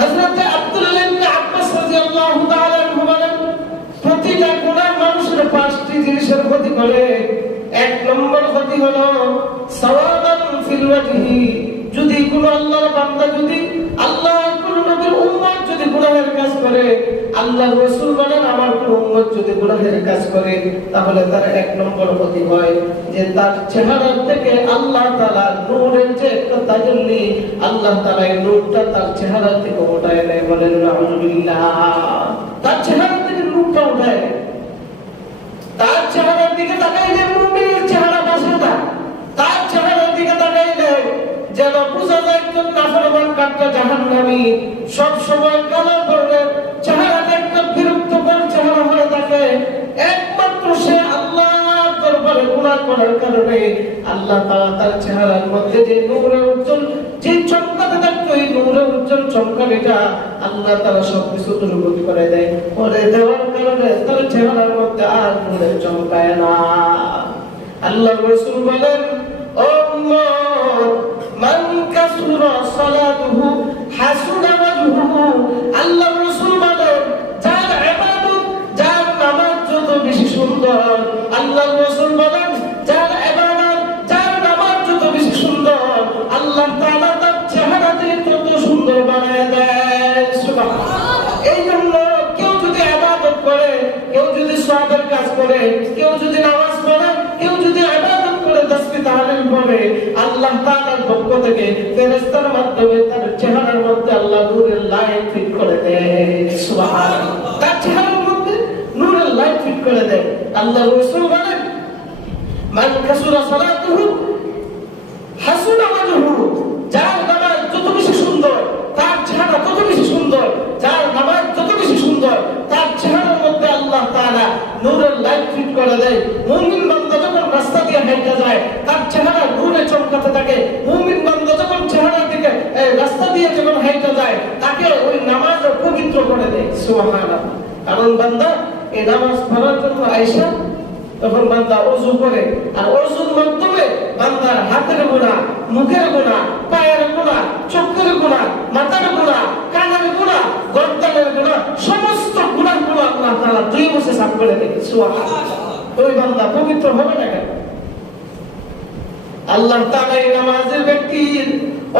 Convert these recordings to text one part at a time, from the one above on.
হযরত আব্দুল্লাহ ইবনে আব্বাস রাদিয়াল্লাহু তাআলা আনহু বলেন, প্রতিটা গুনাহ মানুষের 5টি জিনিসের ক্ষতি করে। এক নম্বর ক্ষতি হলো সাওয়াদান ফিল ওয়াজহি, যদি কোন আল্লাহর বান্দা, যদি আল্লাহর কোন নবীর উম্মত যদি গুনাহের কাজ করে, আল্লাহর রাসূল বলেন আমার কোন উম্মত যদি গুনাহের কাজ করে, তাহলে তার এক নম্বর ক্ষতি হয় যে তার চেহারা থেকে আল্লাহ তাআলা নূরের যে একটা তাজাল্লি, আল্লাহ তাআলা এই নূরটা তার চেহারা থেকে উঠায় নেয়। বলেন আলহামদুলিল্লাহ। তার চেহারা থেকে নূরটা উঠায়, তার চেহারার দিকে তাকাইলে মুমিনের চেহারা বসে না, তার চেহারার দিকে তাকাইলে যেন বুঝা যায় একজন নাফরমান কাটটা জাহান্নামী, সব সময় কালো পড়লে চেহারাটা একটা বিরক্তকর চেহারা হয়ে থাকে। একমাত্র সে আল্লাহর দরবারে গুনাহ করার কারণে আল্লাহ তাআলা তার চেহারার মধ্যে যে নূরের উজ্জ্বল, যে চমকাতে থাকতো, এই নূরের উজ্জ্বল চমকানিটা আল্লাহ তাআলা সবকিছু দূরীভূত করে দেয়। করে দেওয়ার কারণে তার চেহারার মধ্যে আর নূরের চমকায় না। আল্লাহর রাসূল বলেন, ও উম্মত, মান কাসুরা সালাতুহু হাসুনা ওয়াজহুহু। আল্লাহর রাসূল বলেন, যার ইবাদত, যার নামাজ যত বেশি সুন্দর, আল্লাহর রাসূল বলেন যার ইবাদত, যার নামাজ যত বেশি সুন্দর, আল্লাহ তাআলা তার চেহারাকে তত সুন্দর বানায় দেয়। সুবহানাল্লাহ। এই জন্য কেউ যদি ইবাদত করে, কেউ যদি সওয়াবের কাজ করে, কেউ যদি নামাজ পড়ে, কেউ যদি ইবাদত করে, তাসবিহ তাহলিল পড়ে, আল্লাহ তাআলার পক্ষ থেকে ফেরেশতার মাধ্যমে তার চেহারার মধ্যে আল্লাহ নূরের লাইট ফিট করে দেয়। সুবহানাল্লাহ। তার চেহারার মধ্যে নূরের লাইট ফিট করে দেয়। আল্লাহর রাসূল বলেন, মান কাসুরা সালাতুহু হাসুনা ওয়াজহুহু। যার নামাজ যত বেশি সুন্দর, তার চেহারা তত বেশি সুন্দর। যার নামাজ যত বেশি সুন্দর, তার চেহারার মধ্যে আল্লাহ তাআলা নূরের লাইট ফিট করে দেয়। মুমিন বান্দা যখন রাস্তা দিয়ে হেঁটে যায়, তার চেহারা নূরে চমকাতে থাকে। মুমিন বান্দা যখন চেহারার দিকে রাস্তা দিয়ে যখন হেঁটে যায়, তাকে ওই নামাজ পবিত্র করে দেয়। সুবহানাল্লাহ। কারণ বান্দা এই নামাজ পড়ার জন্য আয়েশা, তখন বান্দা ওযু করে, আর ওযুর মাধ্যমে বান্দার হাতের গুনাহ, মুখের গুনাহ, পায়ের গুনাহ, চোখের গুনাহ, মাথার গুনাহ, কানের গুনাহ, গর্দানের গুনাহ, সমস্ত গুনাহগুলো আল্লাহ তাআলা 2 বছর সাফ করে দেয়। সুবহানাল্লাহ। ওই বান্দা পবিত্র হবে না কেন? আল্লাহ তাআলা এই নামাজের ব্যক্তির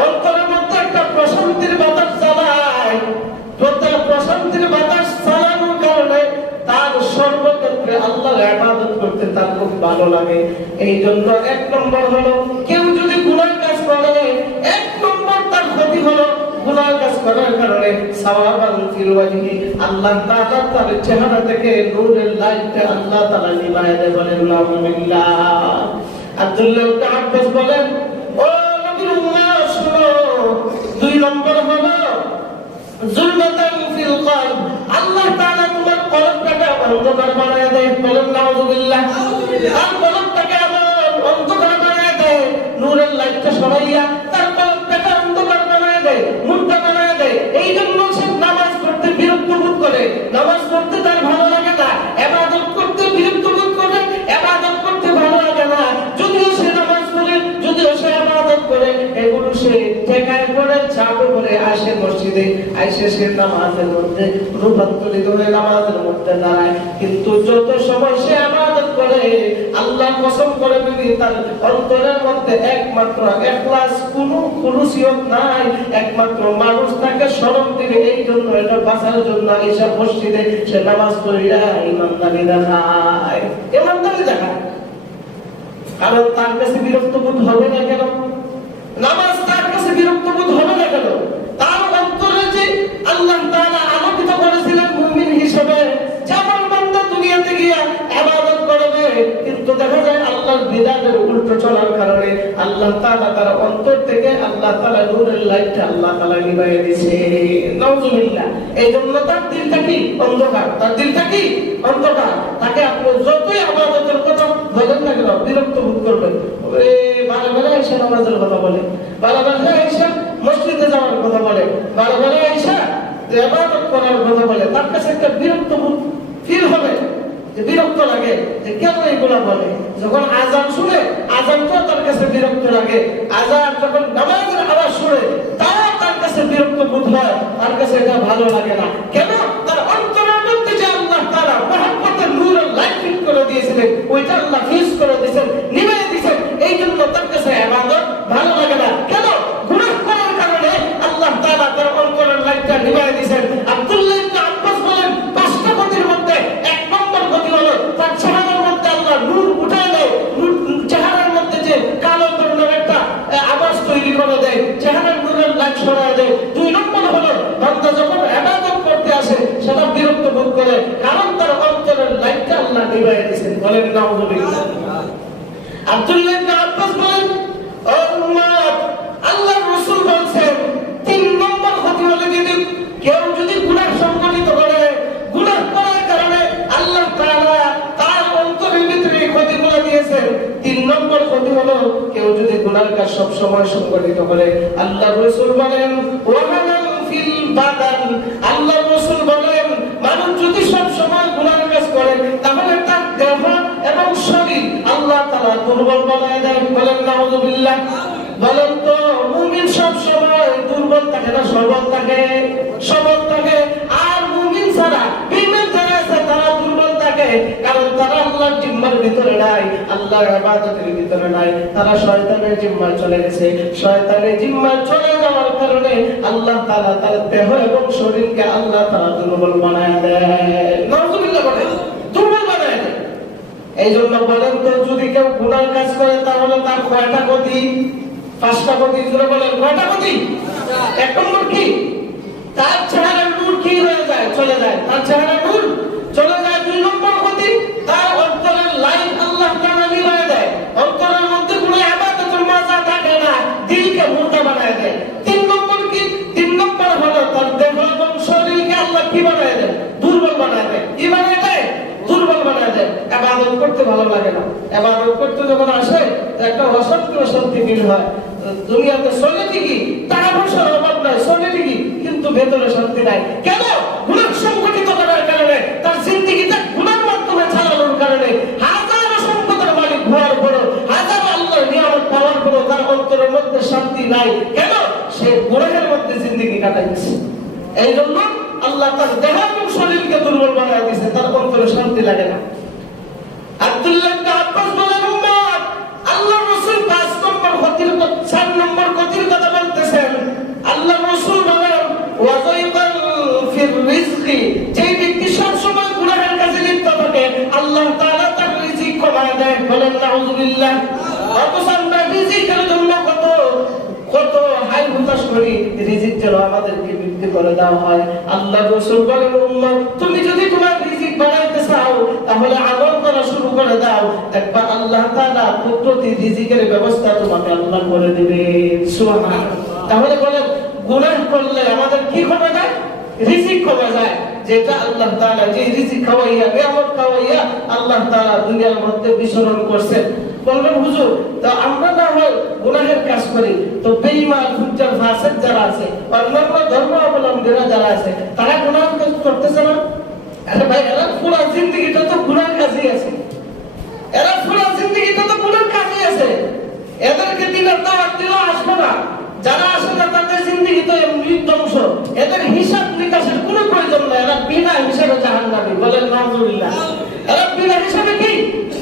অন্তরের মধ্যে একটা প্রশান্তির বাতাস চালায়। প্রশান্তির বাতাস চালানোর কারণে তার সর্বক্ষেত্রে আল্লাহর ইবাদত করতে তার খুব ভালো লাগে। এই জন্য 1 নম্বর হলো, কেউ যদি গুনাহ কাজ করে, 1 নম্বর তার ক্ষতি হলো গুনাহ কাজ করার কারণে সাওয়াবান ফিল ওয়াজহি, আল্লাহ তাআলা তার চেহারা থেকে নূরের লাইটটা আল্লাহ তাআলা নিভায় দেয়। বলেন আলহামদুলিল্লাহ। আব্দুল্লাহ ইবনে আব্বাস বলেন, ও নবীর উম্মত শুনো, 2 নম্বর হলো যুলমাতান ফিল কলব। আল্লাহ তাআলা তোমার কলবটাকে অন্ধকার বানায় দেয়। বলেন নাউযুবিল্লাহ। আর কলবটাকে আবার অন্ধকার বানায় দেয়, নূরের লাইটটা সরাইয়া তার কলবটাকে অন্ধকার বানায় দেয়, মুর্দা বানায় দেয়। এই জন্য সে নামাজ পড়তে বিরক্ত বোধ করে, নামাজ পড়তে তার ভালো লাগে না, ইবাদত করতে বিরক্ত বোধ করে, ইবাদত করতে ভালো লাগে না। যদিও সে নামাজ পড়ে, যদিও সে ইবাদত করে, এগুলো সে ঠেকায় করে, চাপে করে আসে মসজিদে, আইসে সে নামাজের মধ্যে রূপান্তরিত হয়ে নামাজের মধ্যে দাঁড়ায়। কিন্তু যত সময় সে ইবাদত করে, আল্লাহ কসম করে বলি, তার অন্তরের মধ্যে একমাত্র ইখলাস, কোনো খুলুসিয়ত নাই। একমাত্র মানুষ তাকে শরম দিবে, এই জন্য এটা বাঁচার জন্য আইসা মসজিদে সে নামাজ পড়িয়া ইমানদারি দেখায়, ইমানদারি দেখায়। কারণ তার কাছে বিরক্ত বোধ হবে না কেন? নামাজ তার কাছে বিরক্ত বোধ হবে না কেন? তার অন্তরে যে আল্লাহ তাআলা আলোকিত করেছিলেন মুমিন হিসেবে, যেমন বান্দা দুনিয়াতে গিয়া ইবাদত করবে, কিন্তু দেখা যায় আল্লাহর বিধানের উল্টো চলার কারণে আল্লাহ তাআলা তার অন্তর থেকে আল্লাহ তাআলা নূরের লাইটটা আল্লাহ তাআলা নিভায়ে দিয়েছে। নাউযুবিল্লাহ। এই জন্য তার দিলটা কি অন্ধকার, তার দিলটা কি অন্ধকার। তাকে আপনি যতই ইবাদতের কথা বলেন না কেন, বিরক্ত বোধ করবেন। ওরে বারবার এসে নামাজের কথা বলে, বারবার এসে মসজিদে যাওয়ার কথা বলে, বারবার এসে ইবাদত করার কথা বলে, তার কাছে একটা বিরক্ত বোধ ফিল হবে, যে বিরক্ত লাগে যে কেন এগুলো বলে। যখন আযান শুনে, আযানটাও তার কাছে বিরক্ত লাগে। আযান যখন নামাজের আওয়াজ শুনে, তাও তার কাছে বিরক্ত বিরক্ত বোধ হয়, তার কাছে এটা ভালো লাগে না। কেন? তার অন্তরের মধ্যে যে আল্লাহ তাআলা মহব্বতের নূরের লাইট ফিট করে দিয়েছিলেন, ওইটা আল্লাহ ফিউজ করে দিয়েছেন, নিভিয়ে দিয়েছেন। এই জন্য তার কাছে ইবাদত ভালো লাগে না। কেন? গুনাহ করার কারণে আল্লাহ তাআলা তার অন্তরের লাইটটা নিভিয়ে দিয়েছেন। আব্দুল্লাহ ইবনে আব্বাস বলেন, 5টা গতির মধ্যে 1 নম্বর গতি হলো তার চেহারার মধ্যে আল্লাহ নূর উঠায় দেয়। চেহারার মধ্যে যে কালো ধরনের একটা আওয়াজ তৈরি করে দেয়, চেহারার নূরের লাইট সরায় দেয়। 2 নম্বর হলো বান্দা যখন ইবাদত করতে আসে সেটা বিরক্ত বোধ করে, কারণ তার অন্তরের লাইটটা আল্লাহ নিভিয়ে দিয়েছেন। বলেন নাউযুবিল্লাহ। আব্দুল্লাহ ইবনে আব্বাস বলেন, ও উম্মত, আল্লাহর রাসূল বলেন 3 নম্বর ক্ষতি হলো কেউ যদি গুনাহ সংগঠিত করে, গুনাহ করার কারণে আল্লাহ তাআলা তার অন্তরের ভিতরে ক্ষতিগুলো দিয়েছেন। 3 নম্বর ক্ষতি হলো কেউ যদি গুনাহের কাজ সব সময় সংগঠিত করে। আল্লাহর রাসূল বলেন, ওয়াহানাল ফিল বাদান, আল্লাহর রাসূল বলেন মানুষ যদি সব সময় গুনাহের কাজ করে তাহলে তার দেহ এবং শরীর আল্লাহ তাআলা দুর্বল বানায় দেয়। বলেন নাউযুবিল্লাহ। বলেন তো মুমিন সব সময় দুর্বল থাকে না সবল থাকে? সবল থাকে। আর মুমিন ছাড়া বিমান যারা আছে তারা দুর্বল থাকে, কারণ তারা আল্লাহর জিম্মার ভিতরে নাই, আল্লাহর ইবাদতের ভিতরে নাই, তারা শয়তানের জিম্মায় চলে গেছে। শয়তানের জিম্মায় চলে যাওয়ার কারণে আল্লাহ তাআলা তার দেহ এবং শরীরকে আল্লাহ তাআলা দুর্বল বানায় দেয়। নাউযুবিল্লাহ। বলেন দুর্বল বানায় দেয়। এই জন্য বলেন তো যদি কেউ গুনাহ কাজ করে তাহলে তার কয়টা গতি? 5টা গতি। জোরে বলেন কয়টা গতি? 1 নম্বর কি? তার চেহারার নূর কি হয়ে যায়? চলে যায়। তার চেহারার নূর চলে যায়। 2 নম্বর গতি, তার অন্তরের লাইট আল্লাহ তাআলা নিভিয়ে দেয়। অন্তরের মধ্যে কোনো ইবাদতের মজা থাকে না, দিলকে মুর্দা বানায় দেয়। 3 নম্বর কি? 3 নম্বর হলো তার দেহ এবং শরীরকে আল্লাহ কি বানায় দেয়? দুর্বল বানায় দেয়। কি বানায় দেয়? দুর্বল বানায় দেয়। ইবাদত করতে ভালো লাগে না। ইবাদত করতে যখন আসে একটা অশান্তি ফিল হয়। দুনিয়াতে চলে ঠিকই, টাকা পয়সার অভাব নাই, চলে ঠিকই, কিন্তু ভেতরে শান্তি নাই। কেন? গুনাহ সংগঠিত করার কারণে, তার জিন্দেগিটা গুনাহের মাধ্যমে চালানোর কারণে। হাজারো সম্পদের মালিক হওয়ার পরও, হাজারো আল্লাহর নিয়ামত পাওয়ার পরও তার অন্তরের মধ্যে শান্তি নাই। কেন? সে গুনাহের মধ্যে জিন্দেগি কাটাইছে। এই জন্য আল্লাহ তার দেহ এবং শরীরকে দুর্বল বানায় দিয়েছে, তার অন্তরে শান্তি লাগে না। আব্দুল্লাহ ইবনে আব্বাস বলেন, উম্মত, আল্লাহর রাসূল 5 নম্বর ক্ষতির 4 নম্বর ক্ষতির কথা বলতেছেন। আল্লাহর রাসূল বলেন, ওয়াযাইকাল ফির রিজকি, যে ব্যক্তি সব সময় গুনাহের কাজে লিপ্ত থাকে আল্লাহ তাআলা তার রিজিক কমায় দেয়। বলেন নাউযুবিল্লাহ। অথচ আমরা রিজিকের জন্য কত হাই হুতাশ করি, রিজিক যেন আমাদেরকে বৃদ্ধি করে দেওয়া হয়। আল্লাহর রাসূল বলেন, উম্মত, তুমি যদি তোমার রিজিক বাড়াইতে চাও তাহলে আমল করা শুরু করে দাও, দেখবা আল্লাহ তাআলা কুদরতি রিজিকের ব্যবস্থা তোমাকে আল্লাহ করে দিবে। সুবহানাল্লাহ। তাহলে বলেন গুনাহ করলে আমাদের কি কমে যায়? রিজিক কমে যায়। যেটা আল্লাহ তাআলা যে রিজিক খাওয়াইয়া, নিয়ামত খাওয়াইয়া আল্লাহ তাআলা দুনিয়ার মধ্যে বিচরণ করছেন। বলবেন হুজুর, তো আমরা না হয় গুনাহের কাজ করি, তো বেঈমান, ফুজ্জার, ফাসিক যারা আছে, অন্যান্য ধর্মাবলম্বীরা যারা আছে, তারা গুনাহের কাজ করতেছে না? আরে ভাই, এরা পুরো জিন্দেগিটা তো গুনাহের কাজেই আছে। এরা পুরো জিন্দেগিটা তো গুনাহের কাজেই আছে। এদেরকে দিনের দাওয়াত দিলে আসবে না। যারা আসে না তাদের জিন্দেগি তো এমনি ধ্বংস। এদের হিসাব নিকাশের কোনো প্রয়োজন নাই। এরা বিনা হিসাবে জাহান্নামী। বলেন নাউযুবিল্লাহ। এরা বিনা হিসাবে কি?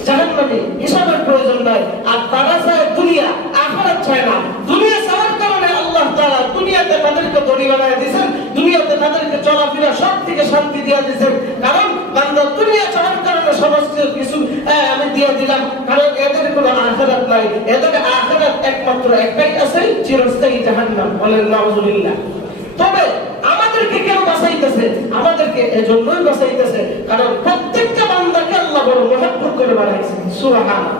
জাহান্নামী। হিসাবের প্রয়োজন নাই। আর তারা চায় দুনিয়া, আখিরাত চায় না। দুনিয়া চাওয়ার কারণে আল্লাহ তাআলা দুনিয়াতে তাদেরকে ধনী বানায় দিয়েছেন, দুনিয়াতে তাদেরকে চলাফেরা সব থেকে শান্তি দিয়ে দিয়েছেন। কারণ বান্দা দুনিয়া চাওয়ার কারণে সমস্ত কিছু আমি দিয়ে দিলাম, কারণ এদের কোনো আখিরাত নাই। এদের আখিরাত একমাত্র একটাই আছে, চিরস্থায়ী জাহান্নাম। বলেন নাউযুবিল্লাহ। তবে আমাদেরকে কেন বাঁচাইতেছে? আমাদেরকে এজন্যই বাঁচাইতেছে কারণ প্রত্যেকটা বান্দাকে আল্লাহ বড় মহব্বত করে বানাইছেন। সুবহানাল্লাহ।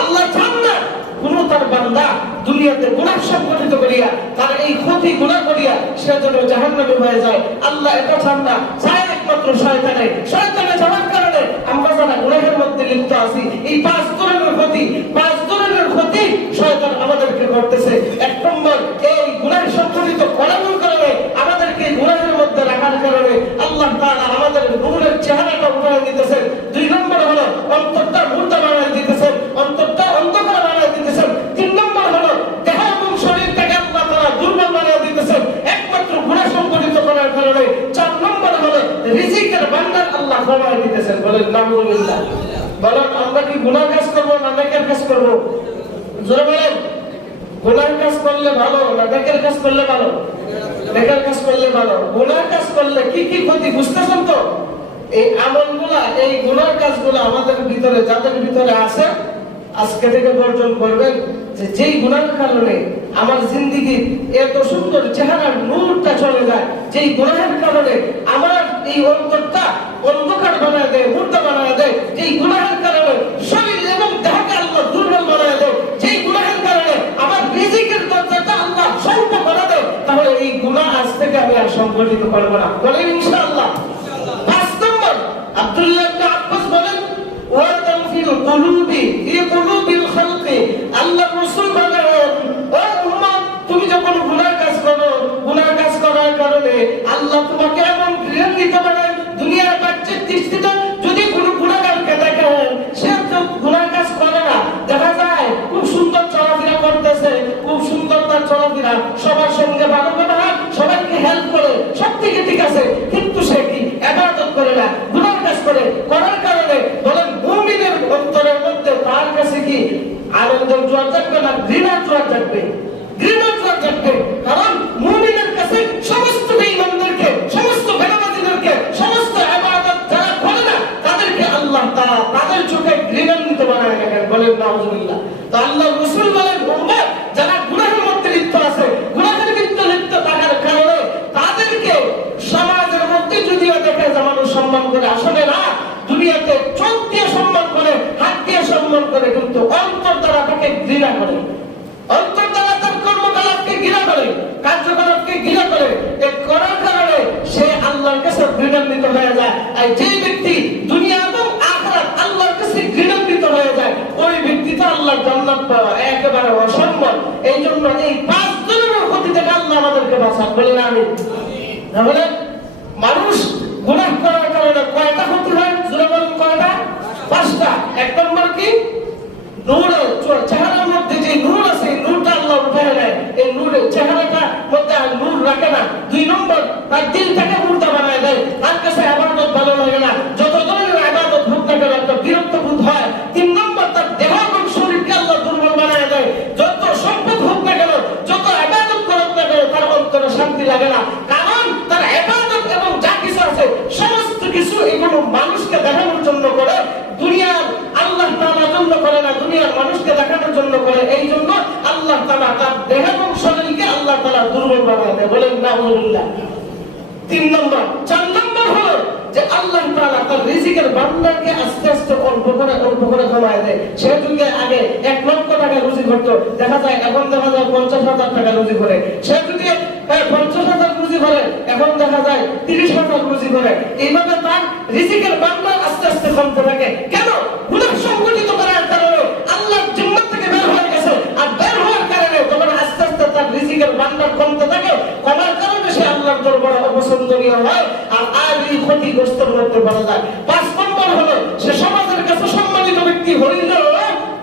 আল্লাহ চান না কোন তার বান্দা দুনিয়াতে গুনাহ সংগঠিত করিয়া, তার এই ক্ষতি গুনাহ করিয়া সে যেন জাহান্নামে হয়ে যায়। আল্লাহ এটা চান না। চায় একমাত্র শয়তানে যাওয়ার কারণে আমরা যারা গুনাহের মধ্যে লিপ্ত আছি, এই 5 ধরনের ক্ষতি শয়তান আমাদেরকে করতেছে। 1 নম্বর, এই গুনাহ সংগঠিত করানোর কারণে, আমাদেরকে গুনাহের মধ্যে রাখার কারণে আল্লাহ তাআলা আমাদের নূরের চেহারাটা উঠায় দিতেছেন। 2 নম্বর হলো অন্তরটা মুর্দা বানায় দিতেছেন, অন্তরটা অন্ধকার বানায় দিতেছেন। 3 নম্বর হলো দেহ এবং শরীরটাকে আল্লাহ তাআলা দুর্বল বানায় দিতেছেন। একমাত্র বলেন নাউজুবিল্লাহ। বলেন আমরা কি গুনাহ কাজ করবো না নেকের কাজ করবো? জোরে বলেন। গুনাহ কাজ করলে ভালো না নেকের কাজ করলে ভালো? নেকের কাজ করলে ভালো। গুনাহ কাজ করলে কি কি ক্ষতি বুঝতেছেন তো? এই আমলগুলা, এই গুনার কাজগুলো আমাদের ভিতরে, যাদের ভিতরে আছে, আজকে থেকে বর্জন করবেন যে যেই গুনার কারণে আমার জিন্দেগি এত সুন্দর চেহারার নূরটা চলে যায়, যেই গুনাহের কারণে আমার এই অন্তরটা অন্ধকার বানায় দেয়, মুর্দা বানায় দেয়, যেই গুনাহের কারণে শরীর এবং দেহকে আল্লাহ দুর্বল বানায় দেয়, যেই গুনাহের কারণে আমার রিজিকের দরজাটা আল্লাহ স্বল্প করে দেয়, তাহলে এই গুনাহ আজ থেকে আমি আর সংগঠিত করবো না। বলেন ইনশাআল্লাহ। আব্দুল্লাহ ইবনে আব্বাস বলেন ওয়া তানফিল কুলুবি ফি কুলুবিল খালকি, আল্লাহ রাসূল বলেন ও উম্মত, তুমি যখন গুনাহ কাজ করো, গুনাহ কাজ করার কারণে আল্লাহ তোমাকে এমন ঘৃণিত বানায়, দুনিয়ার বাচ্চার দৃষ্টিতে যদি কোনো গুনাহগারকে দেখেন, সে তো গুনাহ কাজ করে না, দেখা যায় খুব সুন্দর চলাফেরা করতেছে, খুব সুন্দর তার চলাফেরা, সবার সঙ্গে ভালো ব্যবহার, সবাইকে হেল্প করে, সব থেকে ঠিক আছে, কিন্তু সে কি ইবাদত করে না, গুনাহ কাজ করে, করার কারণে বলেন মুমিনের অন্তরের মধ্যে তার কাছে কি আনন্দের জোয়ার থাকবে না ঘৃণার জোয়ার থাকবে? ঘৃণার জোয়ার থাকবে। কারণ মুমিনের কাছে সমস্ত বেঈমানদেরকে, সমস্ত বেনামাজিদেরকে, সমস্ত ইবাদত যারা করে না, তাদেরকে আল্লাহ তাআলা তাদের চোখে ঘৃণান্বিত বানায় রাখেন। বলেন নাউজুবিল্লাহ। তো আল্লাহ রাসূল বলেন উম্মত যারা গুনাহের মধ্যে লিপ্ত আছে, গুনাহের মধ্যে লিপ্ত থাকার কারণে তাদেরকে সমাজের মধ্যে যদিও দেখে যে মানুষ সম্মান করে, আসলে না, দুনিয়াতে চোখ দিয়ে সম্মান করে, হাত দিয়ে সম্মান করে, কিন্তু অন্তর দ্বারা তাকে ঘৃণা করে, অন্তর দ্বারা তার কর্মকলাপকে ঘৃণা করে, কার্যকলাপকে ঘৃণা করে। এই করার কারণে সে আল্লাহর কাছে ঘৃণান্বিত হয়ে যায়। আর যে ব্যক্তি দুনিয়া এবং আখিরাত আল্লাহর কাছে ঘৃণান্বিত হয়ে যায়, ওই ব্যক্তি তো আল্লাহর জান্নাত পাওয়া একেবারে অসম্ভব। এই জন্য এই 5 ধরনের ক্ষতি থেকে আল্লাহ আমাদেরকে বাঁচান। বলেন আমিন। তাহলে মানুষ গুনাহ করার কারণে কয়টা ক্ষতি হয়? জোরে বলুন কয়টা? 5টা। 1 নম্বর কি? নূর, চেহারার মধ্যে যে নূর আছে, নূরটা আল্লাহ উঠায় নেয়, এই নূরের চেহারাটা মধ্যে আর নূর রাখে না। 2 নম্বর, তার দিলটাকে মুর্দা বানায় দেয়, তার কাছে ইবাদত ভালো লাগে না, যত ধরনের ইবাদত হোক না কেন একটা বিরক্ত বোধ হয়। 3 নম্বর, তার দেহ এবং শরীরকে আল্লাহ দুর্বল বানায় দেয়, যত সম্পদ হোক না কেন, যত ইবাদত করুক না কেন, তার অন্তরে শান্তি লাগে না। কারণ তার ইবাদত এবং যা কিছু আছে সমস্ত কিছু এগুলো মানুষকে দেখানোর জন্য করে, দুনিয়ার আল্লাহ তাআলার জন্য করে না, দুনিয়ার মানুষকে দেখানোর জন্য করে। এই জন্য আল্লাহ তাআলা তার দেহ এবং শরীরকে আল্লাহ তাআলা দুর্বল বানায় দেয়। বলেন নাউজুবিল্লাহ। 3 নম্বর। 4 নম্বর হলো যে আল্লাহ তাআলা তার রিজিকের ভান্ডারকে আস্তে আস্তে অল্প করে কমায় দেয়। সে যুগে আগে 1 লক্ষ টাকা রুজি করতো, দেখা যায় এখন দেখা যায় 50,000 টাকা রুজি করে। সে যদি 50,000 রুজি করে, এখন দেখা যায় 30,000 রুজি করে। এইভাবে তার রিজিকের ভান্ডার আস্তে আস্তে কমতে থাকে। কেন? গুনাহ সংগঠিত করার কারণে আল্লাহর জিম্মা থেকে বের হয়ে গেছে, আর বের হওয়ার কারণে তখন আস্তে আস্তে তার রিজিকের ভান্ডার কমতে থাকে। কমার কারণে সে আল্লাহর দরবারে অপছন্দনীয় হয়, আর এই ক্ষতিগ্রস্তের মধ্যে পড়ে যায়। 5 নম্বর হলো সে সমাজের কাছে সম্মানিত ব্যক্তি হইলেও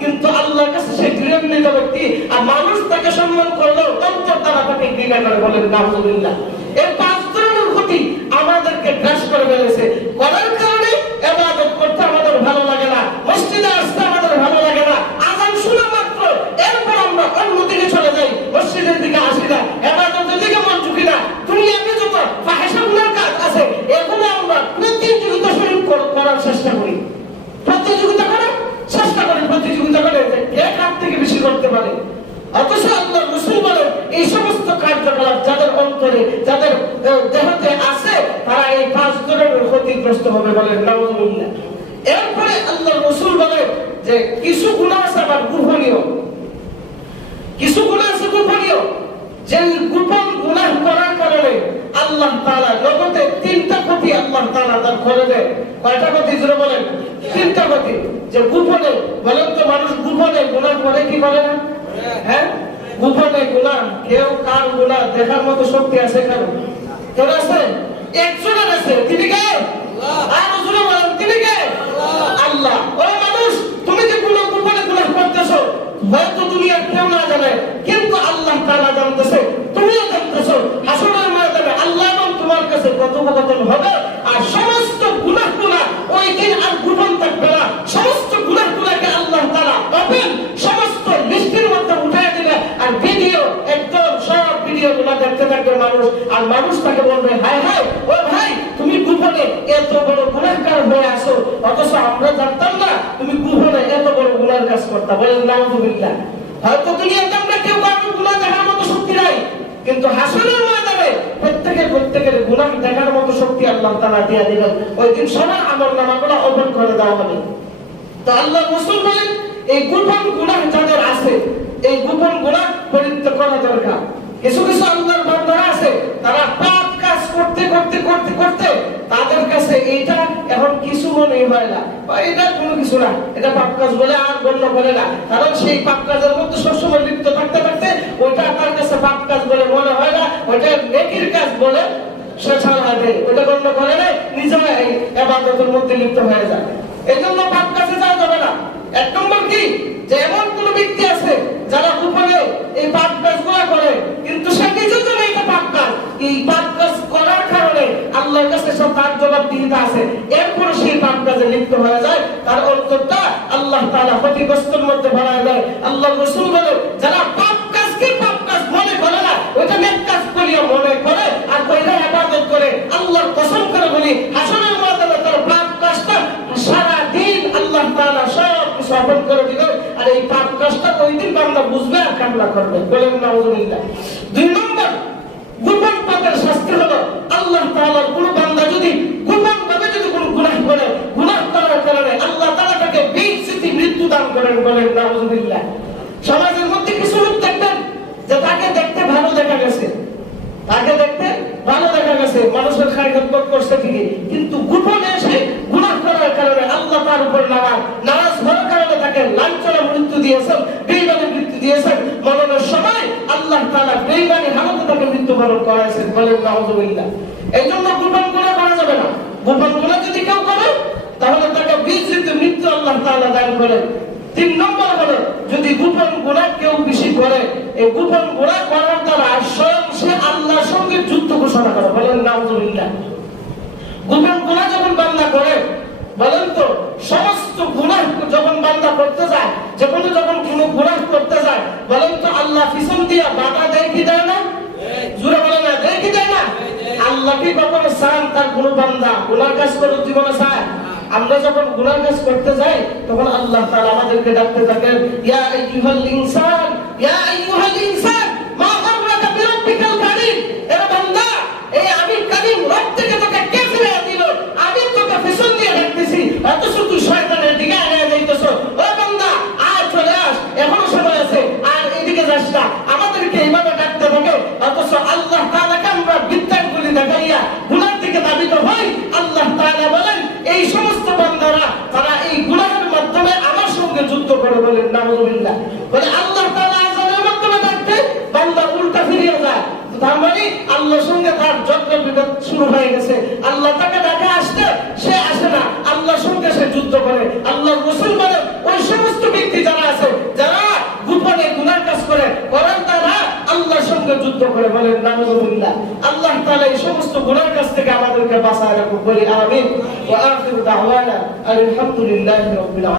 কিন্তু আল্লাহর কাছে সে ঘৃণান্বিত ব্যক্তি, আর মানুষ তাকে সম্মান করলেও অন্তর দ্বারা তাকে ঘৃণা করে। বলেন নাউজুবিল্লাহ। এই 5 ধরনের ক্ষতি আমাদেরকে গ্রাস করে ফেলেছে। করার কারণে ইবাদত করতে আমাদের ভালো লাগে না, মসজিদে আসতে আমাদের ভালো লাগে না, আযান শোনা মাত্র এরপর আমরা অন্যদিকে চলে যাই, মসজিদের দিকে আসি না, ইবাদতের দিকে মন ঝুঁকি না। দুনিয়াতে যত ফাহিশাগুলোর কাজ আছে এগুলো আমরা প্রতিযোগিতা শুরু করার চেষ্টা করি, প্রতিযোগিতা করার চেষ্টা করি, প্রতিযোগিতা করে কে কার থেকে বেশি করতে পারে। অথচ আল্লাহ রাসূল বলেন এই সমস্ত কার্যকলাপ যাদের অন্তরে, যাদের দেহতে আছে, তারা এই 5 ধরনের ক্ষতিগ্রস্ত হবে। বলেন নাউজুবিল্লাহ। এরপরে আল্লাহ রাসূল বলেন যে কিছু গুনাহ আছে আবার গোপনীয়, কিছু গুনাহ আছে গোপনীয়, যে গোপন গুনাহ করার কারণে আল্লাহ তাআলা জগতে 3টা ক্ষতি আল্লাহ তাআলা তার করে দেয়। কয়টা ক্ষতি? জোরে বলেন। 3টা ক্ষতি। যে গোপনে, বলেন তো মানুষ গোপনে গুনাহ করে কি করে না? হ্যাঁ, গোপনে গুনাহ, কেউ কার গুনাহ দেখার মতো শক্তি আছে কারো? কেউ আছে? একজনের আছে। তিনি কে? আল্লাহ। আর জোরে বলেন তিনি কে? আল্লাহ। ও মানুষ, তুমি যে গোপনে গুনাহ করতেছো, হয়তো দুনিয়ার কেউ না জানে, কিন্তু আল্লাহ তাআলা জানতেছে, তুমিও জানতেছো। হাসরের ময়দানে আল্লাহ এবং তোমার কাছে কথোপকথন হবে, আর সমস্ত গুনাহগুলো ওই দিন আর মানুষ তাকে বলবে, হায় হায় ও ভাই, তুমি গোপনে এত বড় গুনাহগার হয়ে আসো, অথচ আমরা জানতাম না তুমি গোপনে এত বড় গুনার কাজ করতা। বলেন নাউযুবিল্লাহ। হয়তো দুনিয়াতে আমরা কেউ কারো গুনাহ দেখার মতো শক্তি নাই, কিন্তু হাসরের ময়দানে প্রত্যেকের গুনাহ দেখার মতো শক্তি আল্লাহ তাআলা দিয়ে দিবেন। ওই দিন সবার আমলনামাগুলো ওপেন করে দেওয়া হবে। তো আল্লাহ রাসূল বলেন, এই গোপন গুনাহ যাদের আছে, এই গোপন গুনাহ পরিত্যাগ করা দরকার। কিছু কিছু আল্লাহর বান্দারা আছে, তারা পাপ কাজ করতে করতে করতে করতে তাদের কাছে এইটা এখন কিছু মনে হয় না, বা এটা কোনো কিছু না, এটা পাপ কাজ বলে আর গণ্য করে না। কারণ সেই পাপ কাজের মধ্যে সবসময় লিপ্ত থাকতে থাকতে ওইটা তার কাছে পাপ কাজ বলে মনে হয় না, ওইটা নেকির কাজ বলে সে ছাড়া দেয়, ওইটা গণ্য করে না, নিজেরা এই ইবাদতের মধ্যে লিপ্ত হয়ে যায়। এই জন্য পাপ কাজে যাওয়া যাবে না। এক নম্বর কি, যে এমন কোন ব্যক্তি আছে যারা গোপনে এই পাপ কাজগুলো করে, কিন্তু সে নিজে জানে এটা পাপ কাজ, এই পাপ কাজ করার কারণে আল্লাহর কাছে সব তার জবাবদিহিতা আছে, এরপর সেই পাপ কাজে লিপ্ত হয়ে যায়, তার অন্তরটা আল্লাহ তাআলা ক্ষতিগ্রস্তের মধ্যে ভরায় দেয়। আল্লাহ রাসূল বলেন, যারা পাপ কাজকে পাপ কাজ মনে করে না, ওইটা নেক কাজ বলিয়া মনে করে আর ওইটা ইবাদত করে, আল্লাহর কসম করে বলি, হাসরের ময়দানে তার পাপ কাজটা সারা দিন আল্লাহ তাআলা সব সফল করে দিবে, আর এই পাপ কাজটা ওই দিন বান্দা বুঝবে আর কান্না করবে। বলেন নাউযুবিল্লাহ। দুই নম্বর, গোপন পাপের শাস্তি হলো, আল্লাহ তাআলার কোন বান্দা যদি গোপন ভাবে যদি কোনো গুনাহ করে, গুনাহ করার কারণে আল্লাহ তাআলা তাকে বেইজ্জতি মৃত্যু দান করেন। বলেন নাউযুবিল্লাহ। সমাজের মধ্যে কিছু লোক দেখবেন যে তাকে দেখতে ভালো দেখা গেছে, তাকে দেখতে ভালো দেখা গেছে, মানুষের খায়রাত করছে ঠিকই, কিন্তু গোপনে এসে গুনাহ করার কারণে আল্লাহ তার উপর নারাজ হওয়ার কারণে তাকে লাঞ্ছনা মৃত্যু দিয়েছেন, বেঈমানি মৃত্যু দিয়েছেন। মরণের সময় আল্লাহ তাআলা বেঈমানি হালতে তাকে মৃত্যুবরণ করাইছেন। বলেন নাউযুবিল্লাহ। এই জন্য গোপন গুনাহ করা যাবে না। গোপন গুনাহ যদি কেউ করে, তাহলে তাকে বেইজ্জতি মৃত্যু আল্লাহ তাআলা দান করেন। তিন নম্বর হলো, যদি গোপন গুনাহ কেউ বেশি করে, এই গোপন গুনাহ করার দ্বারা স্বয়ং সে আল্লাহর সঙ্গে যুদ্ধ ঘোষণা করে। বলেন নাউযুবিল্লাহ। গোপন গুনাহ যখন বান্দা করে, বলেন তো, সমস্ত গুনাহ যখন বান্দা করতে যায়, যখন কোনো গুনাহ করতে যায়, বলেন তো আল্লাহ পিছন দিয়া বাধা দেয় কি দেয় না? জোরে বলেন না, দেয় কি দেয় না? আল্লাহ কি কখনো চান তার কোনো বান্দা গুনাহ কাজ করে জীবনে চায়? আমরা যখন গুনাহ কাজ করতে যাই, তখন আল্লাহ তাআলা আমাদেরকে ডাকতে থাকেন, ইয়া আইয়ুহাল ইনসান, ইয়া আইয়ুহাল ইনসান মা গাররাকা বিরাব্বিকাল কারীম। এরে বান্দা, এই আমি কারীম রব থেকে তোকে কে ফিরিয়ে দিল? আমি তোকে পিছন দিয়ে ডাকতেছি, অথচ তুই শয়তানের দিকে এগিয়ে যাইতেছ। ও বান্দা, আয় চলে আস, এখনো সময় আছে, আর এদিকে যাস না। আমাদেরকে এইভাবে ডাকতে থাকে, অথচ আল্লাহ তাআলাকে আমরা বিদ্যাগুলি দেখাইয়া গুনাহের দিকে ধাবিত হই। আল্লাহ তাআলা বলেন, এই সমস্ত বান্দারা তারা এই গুনাহের মাধ্যমে আমার সঙ্গে যুদ্ধ করে। বলেন নাউযুবিল্লাহ। বলে আল্লাহ তাআলা আযানের মাধ্যমে ডাকতে বান্দা উল্টা ফিরিয়ে যায়, তার মানে আল্লাহর সঙ্গে তার যজ্ঞ বিবাদ শুরু হয়ে গেছে। আল্লাহ তাকে ডাকে আসতে, সে আসে না, আল্লাহর সঙ্গে সে যুদ্ধ করে। আল্লাহর রাসূল বলেন, ওই সমস্ত ব্যক্তি যারা আছে, যারা গোপনে গুনাহ কাজ করে, করেন তারা আল্লাহর সঙ্গে যুদ্ধ করে। বলেন নাউযুবিল্লাহ। আল্লাহ তাআলা এই সমস্ত গুনাহের কাছ থেকে আমাদেরকে বাঁচায় রাখুন। বলি আমিন। ওয়া আখিরু দাওয়ানা আলহামদুলিল্লাহি রাব্বিল আলামিন।